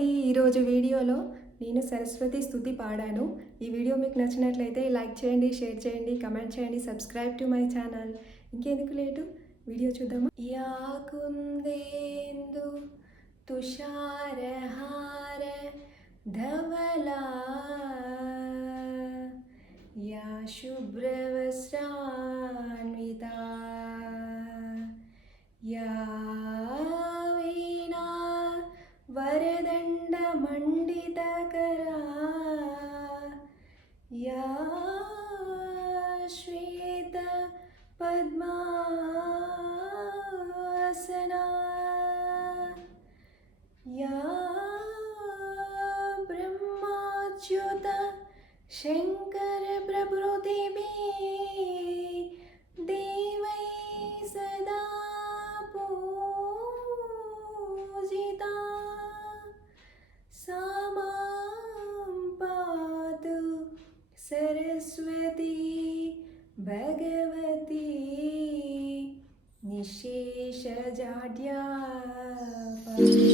అండి. ఈరోజు వీడియోలో నేను సరస్వతి స్తుతి పాడాను. ఈ వీడియో మీకు నచ్చినట్లయితే లైక్ చేయండి, షేర్ చేయండి, కమెంట్ చేయండి, సబ్స్క్రైబ్ టు మై ఛానల్. ఇంకెందుకు లేటు వీడియో చూద్దామా. యా కుందేందు తుషారహార ధవలా యా శుభ్రవస్త్రాన్వితా యా వీణా वरदण्डमण्डितकरा या श्वेतपद्मासना या ब्रह्माच्युत शङ्करप्रभृतिभिः देवैः सदा पूजिता सा मां पातु सरस्वती भगवती निशेषजाड्यापना।